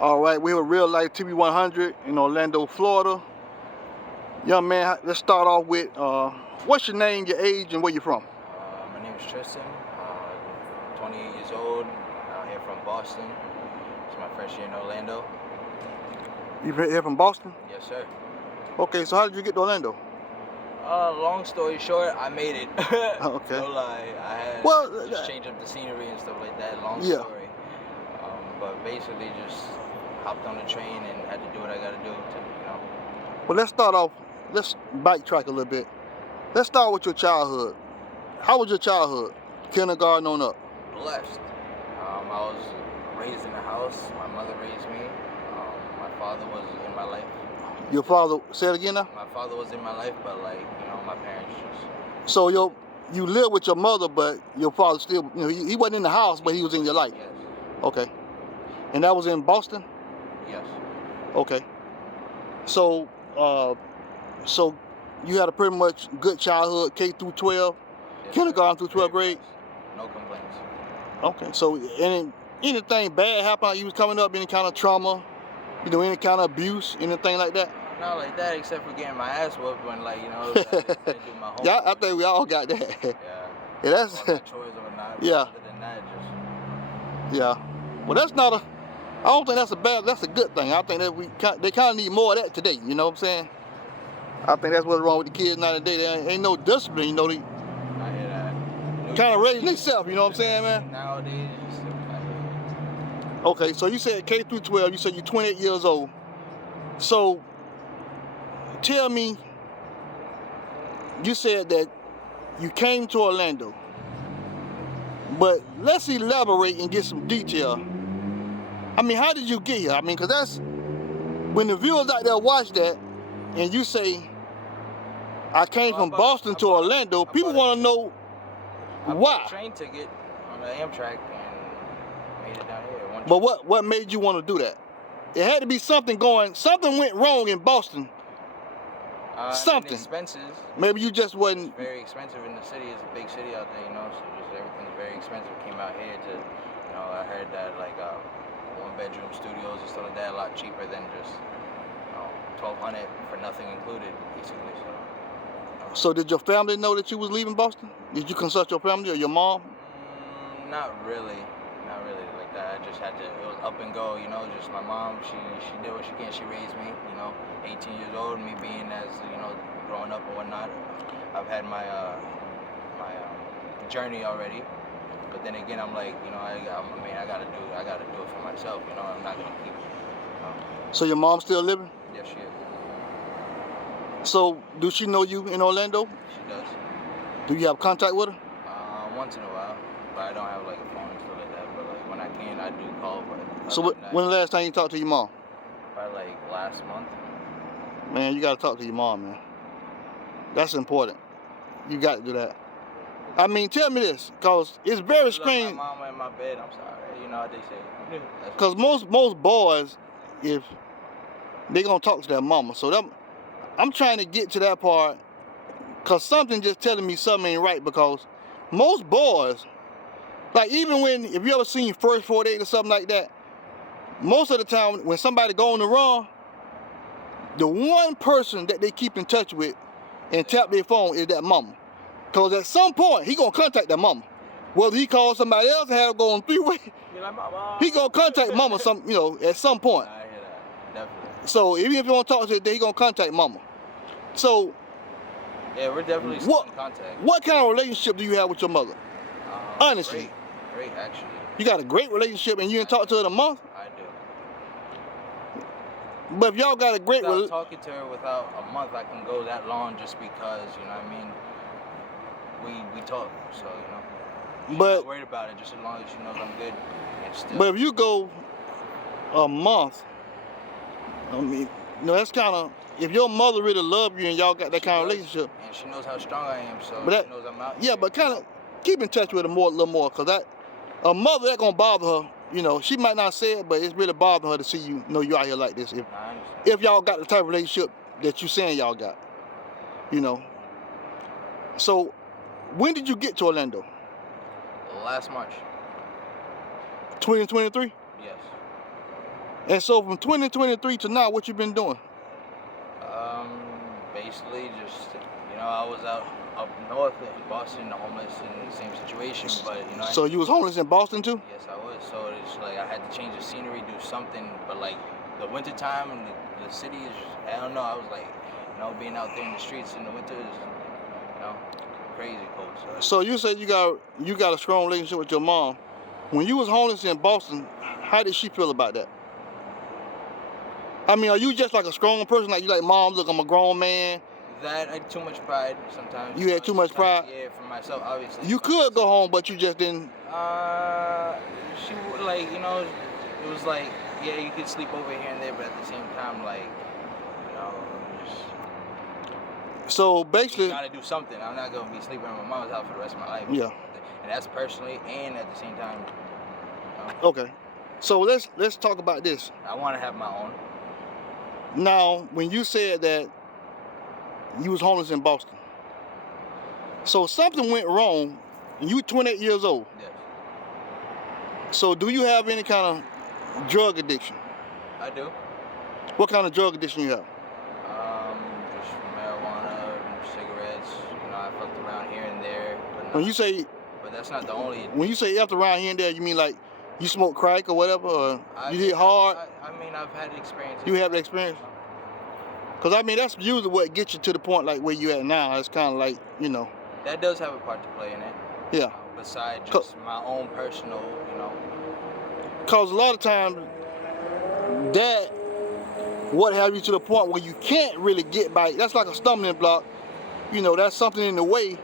All right, we have a real life TB100 in Orlando, Florida. Young man, let's start off with what's your name, your age, and where you from? My name is Tristan. 28 years old. Out here from Boston. It's my first year in Orlando. You here from Boston? Yes, sir. Okay, so how did you get to Orlando? Long story short, I made it. Okay. No lie, I had just change up the scenery and stuff like that. Long story. But basically just hopped on the train and had to do what I got to do to. Well, let's start off. Let's backtrack a little bit. Let's start with your childhood. How was your childhood? Kindergarten on up. Blessed. I was raised in a house. My mother raised me. My father was in my life. Your father, say it again now? My father was in my life, but my parents just... So you lived with your mother, but your father still, he wasn't in the house, but he was in your life. Yes. Okay. And that was in Boston? Yes. Okay. So, so you had a pretty much good childhood, K through 12, yes, kindergarten through 12th grade? No complaints. Okay. So anything bad happened? You was coming up, any kind of trauma? Any kind of abuse, anything like that? Not like that, except for getting my ass whooped when, I didn't do my homework. Yeah, I think we all got that. Yeah. That's chores or not. Yeah. Other than that, just... Yeah. Well, that's not a. I don't think that's a bad. That's a good thing. I think that they kind of need more of that today. You know what I'm saying? I think that's what's wrong with the kids nowadays. There ain't no discipline. They I hear that. Kind of raising themselves. You know what I'm saying, man? Nowadays. Okay, so you said K through 12. You said you're 28 years old. So tell me, you said that you came to Orlando, but let's elaborate and get some detail. I mean, how did you get here? I mean, because that's, when the viewers out there watch that, and you say, I came from Boston to Orlando, people want to know why. I bought a train ticket on the Amtrak and made it down here. But what made you want to do that? It had to be something went wrong in Boston. Something. Expenses. Maybe you just wasn't. It's very expensive in the city. It's a big city out there, so just everything's very expensive. Came out here to, I heard that one-bedroom studios and stuff like that a lot cheaper than just, $1,200 for nothing included, basically. So did your family know that you was leaving Boston? Did you consult your family or your mom? Not really like that. I just had to. It was up and go, Just my mom, she did what she can. She raised me, 18 years old. Me being as growing up and whatnot, I've had my journey already. But then again, I'm like, I gotta do it for myself. I'm not gonna keep. So your mom's still living? Yes, she is. So do she know you in Orlando? She does. Do you have contact with her? Once in a while, but I don't have a phone and stuff like that. But when I can, I do call. But so when the last time you talked to your mom? Probably last month. Man, you gotta talk to your mom, man. That's important. You got to do that. I mean, tell me this, cause it's very strange. My mama in my bed. I'm sorry. You know what they say. Cause most boys, if they gonna talk to their mama, so I'm trying to get to that part, cause something just telling me something ain't right. Because most boys, even if you ever seen First 48 or something like that, most of the time when somebody go on the run, the one person that they keep in touch with and tap their phone is that mama. Because at some point, he going to contact that mama. Whether he calls somebody else and have to go on three-way, he going to contact mama at some point. I hear that, definitely. So even if you want to talk to her, he going to contact mama. So, yeah, we're definitely still in contact. What kind of relationship do you have with your mother? Honestly. Great, actually. You got a great relationship and you didn't talk to her in a month? I do. But if y'all got a great relationship. Talking to her without a month, I can go that long just because, we talk, so, she's not worried about it, just as long as she knows I'm good. And still. But if you go a month, I mean, that's kind of, if your mother really loves you and y'all got that kind of relationship. And she knows how strong I am, so she knows I'm out. Yeah, but kind of keep in touch with her a little more, because a mother, that's going to bother her. She might not say it, but it's really bothering her to see you out here like this. If y'all got the type of relationship that you saying y'all got, So, when did you get to Orlando? Last March. 2023? Yes. And so from 2023 to now, what you been doing? Basically just, I was out up north in Boston, homeless in the same situation, but So you was homeless in Boston too? yes, I was. So it's like I had to change the scenery, do something. But like the winter time and the city is, I don't know. I was like, being out there in the streets in the winter is, crazy cold. So you said you got a strong relationship with your mom. When you was homeless in Boston, how did she feel about that? I mean, are you just like a strong person? Like you like, Mom, look, I'm a grown man. That I had too much pride sometimes. You had too much pride? Yeah, for myself, obviously. You could go home, but you just didn't. She would like, it was like, yeah, you could sleep over here and there, but at the same time, like, just So basically, you gotta do something. I'm not gonna be sleeping in my mom's house for the rest of my life. Yeah. And that's personally, and at the same time, okay. So let's talk about this. I want to have my own. Now, when you said that you was homeless in Boston, so something went wrong. And you 28 years old. Yes. So do you have any kind of drug addiction? I do. What kind of drug addiction you have? Just marijuana, cigarettes. I fucked around here and there. But When you say, but that's not the only. when you say after around here and there, you mean like you smoke crack or whatever, or you did hard? I mean, I've had experience. You have the experience? Because I mean, that's usually what gets you to the point like where you at now. It's kind of like, That does have a part to play in it. Yeah. Besides just my own personal, Because a lot of times that what have you to the point where you can't really get by. That's like a stumbling block. That's something in the way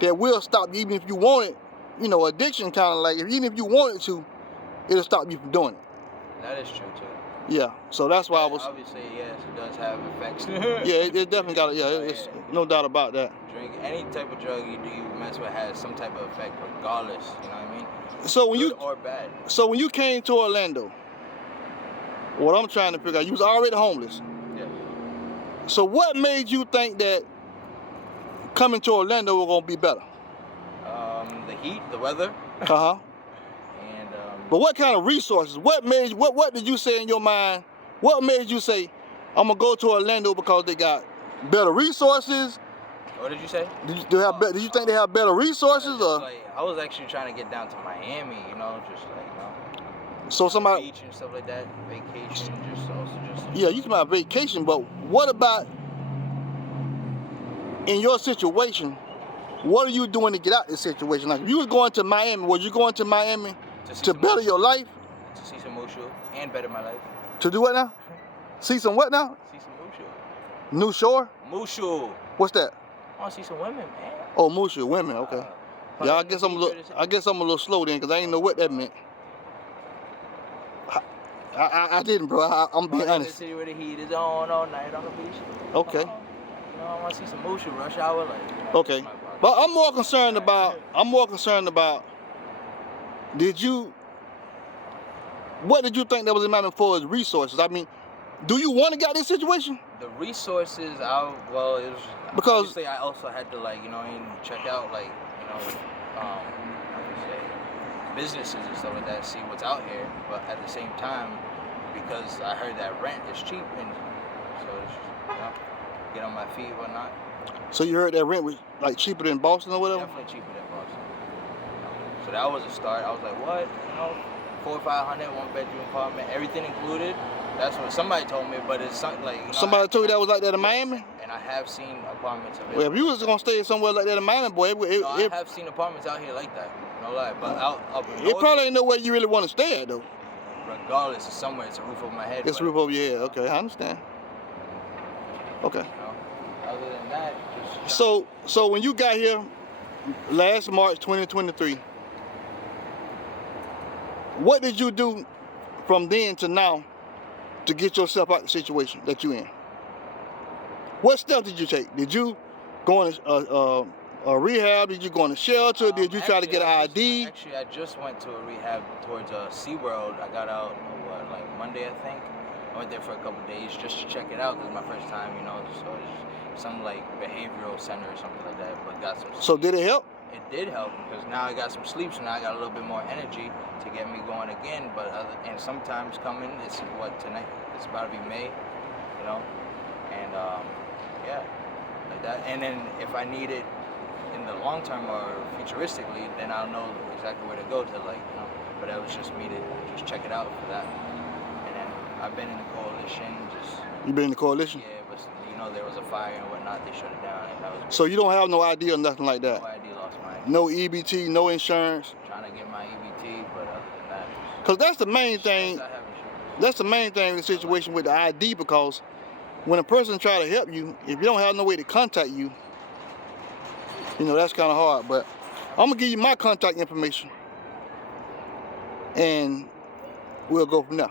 that will stop you even if you want it. Addiction kind of like, even if you wanted to, it'll stop you from doing it. That is true too. Yeah, so that's why I was. Obviously, yes, it does have effects. Yeah, it definitely got it. Yeah, it's no doubt about that. Drink any type of drug you do, you mess with has some type of effect, regardless. You know what I mean? So when Good or bad. So when you came to Orlando, what I'm trying to figure out, you was already homeless. Yeah. So what made you think that coming to Orlando was gonna be better? The heat, the weather. Uh-huh. And But what kind of resources? What did you say in your mind? What made you say, I'm gonna go to Orlando because they got better resources? What did you say? Did you think they have better resources, or? Like, I was actually trying to get down to Miami, just like, So somebody. beach and stuff like that, vacation, just. Yeah, you come out vacation, but what about in your situation? What are you doing to get out of this situation? Like, if you was going to Miami, was you going to Miami to better your life? To see some Mushu and better my life. To do what now? See some what now? See some Mushu. New Shore? Mushu. What's that? I want to see some women, man. Oh, Mushu, women. Okay. Yeah, I guess I'm a little slow then, cause I didn't know what that meant. I didn't, bro. I'm being honest. City where the heat is on all night on the beach. Okay. I want to see some Mushu rush hour, like. Okay. But I'm more concerned about. What did you think that was in mind for as resources? I mean, do you want to get this situation? The resources, it was because obviously I also had to check out how to say, businesses and stuff like that, see what's out here. But at the same time, because I heard that rent is cheap, and so it's get on my feet, whatnot. So you heard that rent was like cheaper than Boston or whatever? Definitely cheaper than Boston. So that was a start. I was like, what? $400 or $500, 1-bedroom apartment, everything included. That's what somebody told me, but it's something like. Somebody told you that was like that in Miami? And I have seen apartments available. Well, if you was gonna stay somewhere like that in Miami, boy, I have seen apartments out here like that. No lie, but up north, it probably ain't nowhere you really want to stay at though. Regardless, it's somewhere. It's a roof over my head. It's a roof over your head. Okay, I understand. Okay. Other than that, just. So when you got here last March 2023, what did you do from then to now to get yourself out of the situation that you're in? What steps did you take? Did you go on a rehab? Did you go on a shelter? Did you try to get an ID? Actually, I just went to a rehab towards SeaWorld. I got out, Monday, I think. I went there for a couple of days just to check it out. This is my first time, so it's some behavioral center or something like that. But got some. So did it help? it did help because now I got some sleep, so now I got a little bit more energy to get me going again. But and sometimes coming, it's what tonight. It's about to be May, you know, and yeah, like that. And then if I need it in the long term or futuristically, then I'll know exactly where to go to, like, you know. But that was just me to just check it out for that. And then I've been in the coalition, just. You been in the coalition? Yeah, but you know there was a fire and whatnot. They shut it down, and that was. So you don't have no ID or nothing like that? No ID, lost my ID. No EBT, no insurance? Trying to get my EBT, but other than that. Because that's the main thing. I have insurance. That's the main thing in the situation with the ID, because when a person try to help you, if you don't have no way to contact you, you know, that's kind of hard. But I'm going to give you my contact information, and we'll go from there.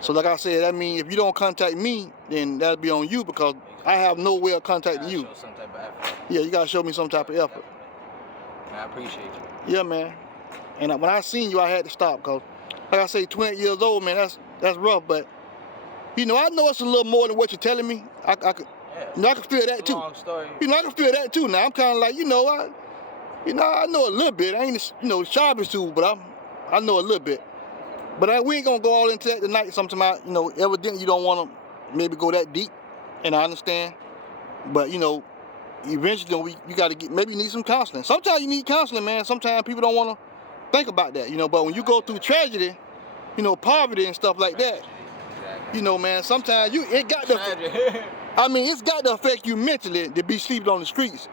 So like I said, I mean, if you don't contact me, then that'll be on you, because I have no way of contacting you. Show some type of effort. Yeah, you got to show me some type of effort. Definitely. Man, I appreciate you. Yeah, man. And when I seen you, I had to stop, because like I say, 20 years old, man, that's rough. But you know, I know it's a little more than what you're telling me. I could, Yeah. you know, I can feel that It's a too. long story. You know, I can feel that too. Now I'm kind of like, I know a little bit. I ain't, sharpest tool, but I know a little bit. But we ain't gonna go all into that tonight. Sometimes, evidently you don't want to maybe go that deep, and I understand. But eventually, you got to get. Maybe you need some counseling. Sometimes you need counseling, man. Sometimes people don't want to think about that, But when you go through tragedy, poverty and stuff like that, Exactly. Man, sometimes it got to. Tragedy. I mean, it's got to affect you mentally to be sleeping on the streets,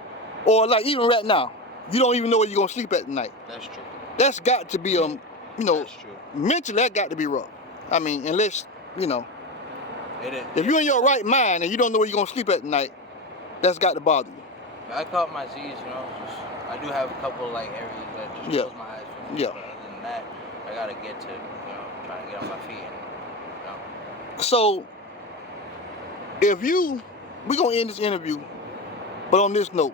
or like even right now, you don't even know where you're gonna sleep at night. That's true. That's got to be That's true. mentally that got to be rough. I mean, unless It is. if you're in your right mind and you don't know where you're gonna sleep at night, that's got to bother you. I caught my Z's, Just, I do have a couple like areas that just Yeah. close my eyes for me. Yeah. But other than that, I gotta get to trying to get on my feet and So, we're gonna end this interview, but on this note,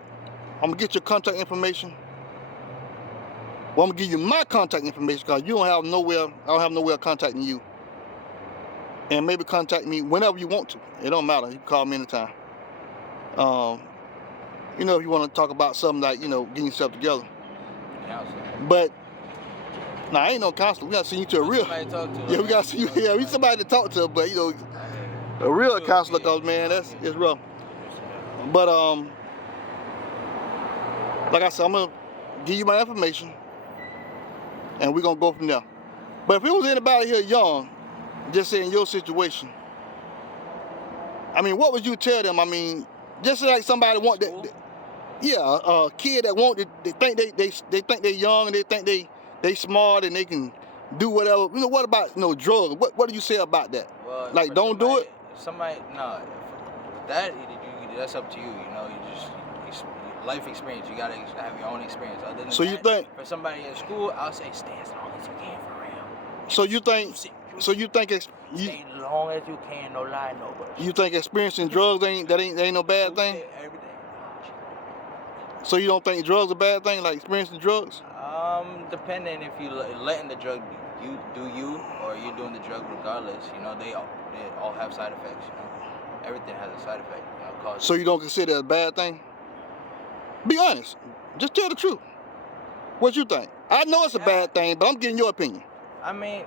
I'm gonna get your contact information. Well, I'm gonna give you my contact information, because I don't have nowhere of contacting you. And maybe contact me whenever you want to. It don't matter. You can call me anytime. If you want to talk about something like, getting yourself together. counseling. But I ain't no counselor. We gotta send you to a real. Somebody to talk to. Yeah, we gotta see you. Yeah, we need somebody to talk to, but a real counselor, cause man, it's rough. But like I said, I'm gonna give you my information, and we're gonna go from there. But if it was anybody here young, just say in your situation, I mean, what would you tell them? I mean, just like somebody want that. Yeah, a kid that they think they think they're young, and they think they smart and they can do whatever. What about drugs? What do you say about that? Well, Like, don't do it? That's up to you. You just life experience. You gotta have your own experience. Other than So you that, think? for somebody in school, I'll say stay as long as you can for real. So you think? So you think Stay as long as you can, no lie, no bullshit. you think experiencing drugs ain't no bad thing? Everything. So you don't think drugs are a bad thing, like experiencing drugs? Depending if you letting the drug do you, or you're doing the drug regardless. They all have side effects. Everything has a side effect. Cause So you don't consider it a bad thing? Be honest. Just tell the truth. What you think? I know it's a bad thing, but I'm getting your opinion. I mean,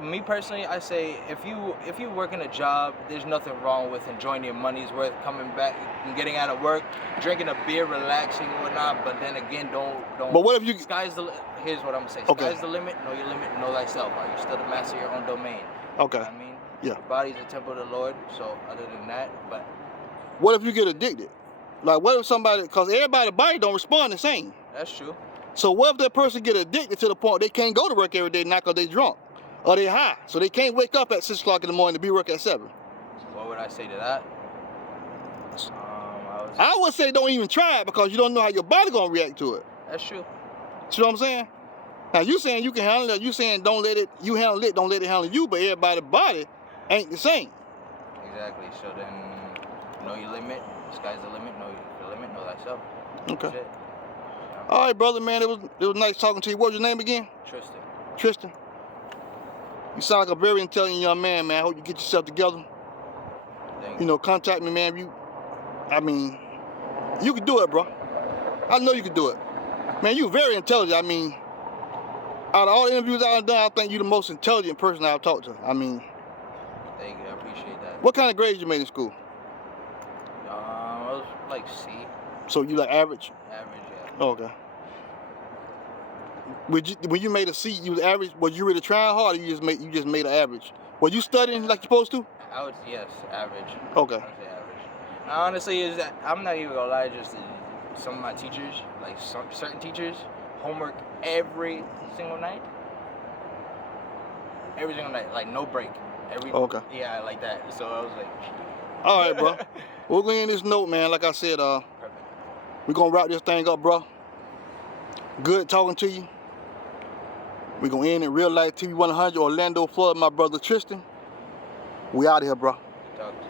me personally, I say if you work in a job, there's nothing wrong with enjoying your money's worth, coming back and getting out of work, drinking a beer, relaxing and whatnot. But then again, don't. But what if you? Here's what I'm gonna say. Okay. Sky's the limit. Know your limit. Know thyself. Are you still the master of your own domain? Okay. I mean, Yeah. Your body's a temple of the Lord. So other than that, but What if you get addicted? Like, what if somebody? Because everybody's body don't respond the same. that's true. So what if that person get addicted to the point they can't go to work every day now because they drunk or they high, so they can't wake up at 6 o'clock in the morning to be work at 7? What would I say to that? I would say don't even try it, because you don't know how your body gonna react to it. That's true. See what I'm saying? Now you saying you can handle it. You saying don't let it. You handle it. Don't let it handle you. But everybody's body ain't the same. Exactly. So then, know your limit. Sky's the limit. Know your limit. Know thyself. Okay. That's it. All right, brother, man. It was nice talking to you. What was your name again? Tristan. Tristan. You sound like a very intelligent young man, man. I hope you get yourself together. Thank you. Contact me, man. You can do it, bro. I know you can do it. Man, you very intelligent. I mean, out of all the interviews I've done, I think you're the most intelligent person I've talked to. I mean, Thank you, I appreciate that. what kind of grades you made in school? I was like C, So you like average? average, yeah. Okay. When you made a C, you was average. Was you really trying hard, or you just made an average? Were you studying like you're supposed to? I would, yes, average. Okay. I would say average. Honestly, is that I'm not even gonna lie. Just some of my teachers, like certain teachers, homework every single night. Every single night, like no break. Okay. Yeah, like that. So I was like. All right, bro. We're gonna end this note, man. Like I said, Perfect. we're gonna wrap this thing up, bro. Good talking to you. We're gonna end in Real Life TV 100, Orlando, Florida. My brother Tristan. We out of here, bro. Talk to you.